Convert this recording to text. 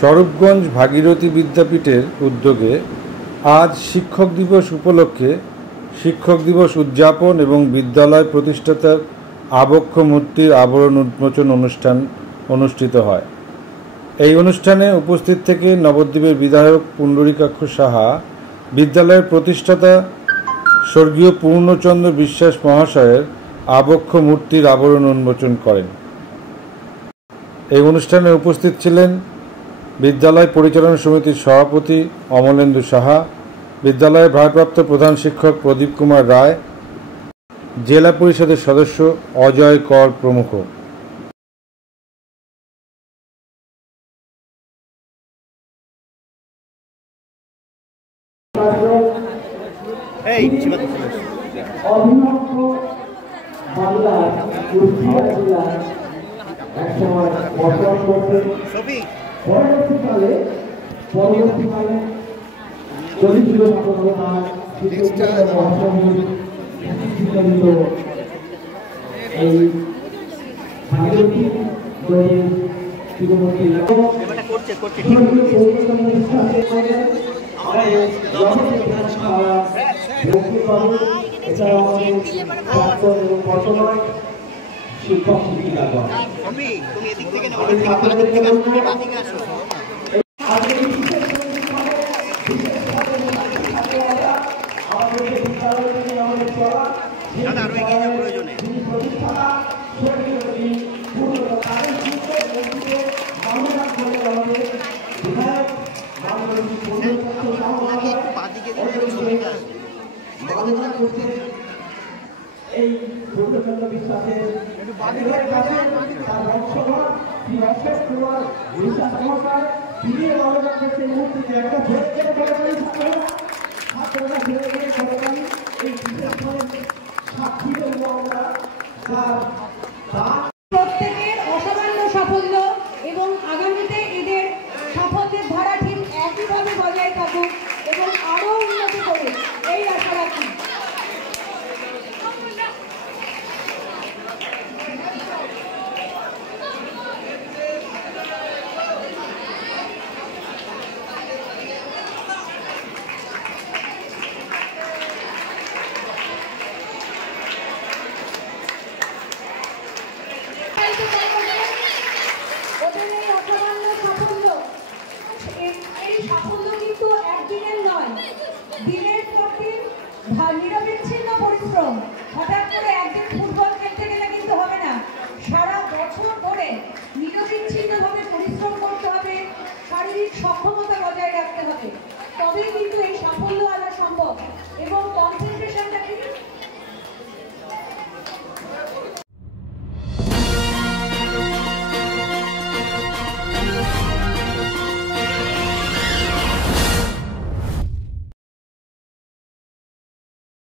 স্বরূপগঞ্জ ভাগীরথী বিদ্যাপীঠের উদ্যোগে আজ শিক্ষক দিবস উপলক্ষে শিক্ষক দিবস উদযাপন এবং বিদ্যালয় প্রতিষ্ঠাতার আবক্ষ মূর্তির আবরণ উন্মোচন অনুষ্ঠান অনুষ্ঠিত হয়। এই অনুষ্ঠানে উপস্থিত থেকে নবদ্বীপের বিধায়ক পুণ্ডরীকাক্ষ সাহা বিদ্যালয়ের প্রতিষ্ঠাতা স্বর্গীয় পূর্ণচন্দ্র বিশ্বাস মহাশয়ের আবক্ষ মূর্তির আবরণ উন্মোচন করেন। এই অনুষ্ঠানে উপস্থিত ছিলেন বিদ্যালয় পরিচালনা সমিতির সভাপতি অমলেন্দু সাহা, বিদ্যালয়ের ভারপ্রাপ্ত প্রধান শিক্ষক প্রদীপ কুমার রায়, জেলা পরিষদের সদস্য অজয় কর প্রমুখ। পরবর্তীকালে শিক্ষক শিক্ষিকাগণ এই পূর্ণচন্দ্র বিশ্বাসের তার বংশধর বিশ্বাস সহকার ফিরিয়ে আলোচনা করছে এই মুহূর্তে একটা এই বিশেষ সাক্ষী আমরা প্রত্যেকের অসামান্য সাফল্য এবং আগামীতে এদের সাফল্যের ধারা ঠিক একইভাবে বজায় থাকুক এবং আরও উন্নতি করুক, এই আশা রাখি। নিরবিচ্ছিন্ন পরিশ্রম, হঠাৎ করে একদিন ফুটবল খেলতে গেলে কিন্তু হবে না, সারা বছর ধরে নিরবিচ্ছিন্নভাবে পরিশ্রম করতে হবে, শারীরিক সক্ষমতা বজায় রাখতে হবে, তবেই কিন্তু এই সাফল্য আনা সম্ভব এবং কনসেন্ট্রেশনটা